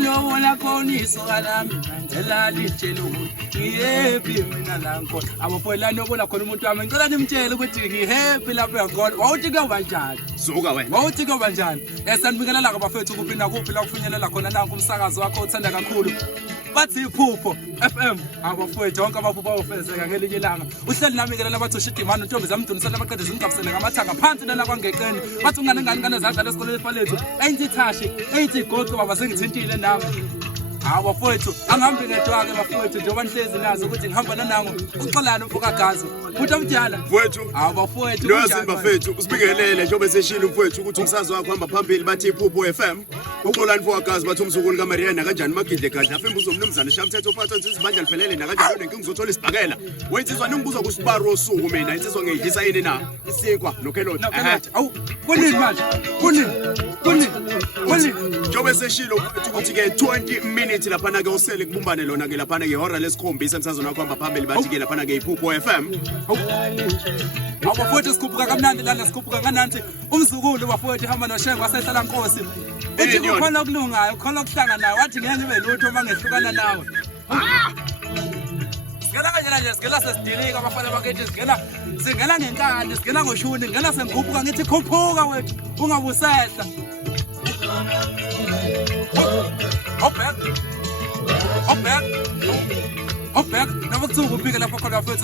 Ulobola khoniso kalami ngicela litshele ukuthi ngihappy mina la ngkhona. Abafowethu lobola khona umuntu wami ngicela nimtshele ukuthi ngihappy lapha ngkhona. Wawuthi kuyoba njani? Suka wena. Wawuthi kuyoba njani? Sanibingelela abafowethu kuphi nakuphi la kufinyelela khona nanku umsakazo wakho uthanda kakhulu. Bathi iphupho FM abafowethu wonke abaphupho awufezeka ngelinye ilanga. Uhleli nami ke lana bathi ushidi manje untombi zamdunisela amaqede zingikapsele ngamathanga phansi lana kwangeqeni. Bathi ungane ezadla lesikole lefalethu. Ayintithashi, eyithi goqo baba sengithintile nami. Abafowethu angihambi ngedwake bafowethu njengoba nihlezi nazo ukuthi ngihamba nanango. Uxolana umfoka gazi. Futhi omdala. Mfowethu. Abafowethu Noyazi bafethu usibingelele njengoba seshilo mfowethu ukuthi umsazo wakho hamba phambili bathi iphupho FM. Uxolani mfowakazi bathi umzukulu kaMariana kanjani magidle gadla afemba uzomnumzana shamthetho uphatha isibandla liphelele nakanjalo nenkingi uzothola isibhakela. Wensizwa ningibuzwa kusibaro osuku mina insizwa ngeyidlisa yini na? Isinkwa nokeloti. Awu kunini manje? Kunini? Njengoba seshilo ukuthi ke 20 minutes lapha ke usele kubumbane lona ke lapha ke ihora lesikhombisa emsazweni wakho hamba phambili bathi ke lapha ke iphupho FM. Abafowethu sikhuphuka kamnandi lana sikhuphuka kanandi umzukulu bafowethu hamba noShengo wasehlala Nkosi. Uthi kukhona okulungayo khona okuhlanga nayo wathi ngeke ngibe lutho mangehlukana nawe. Sigela kanje nje sigela sesidilika abafana bakithi singena ngenkani sigena ngoshuni ngena sengikhuphuka ngithi khuphuka wethu ungabusehla. Hop back. Nabakuthuka uphike lapha khona bafowethu.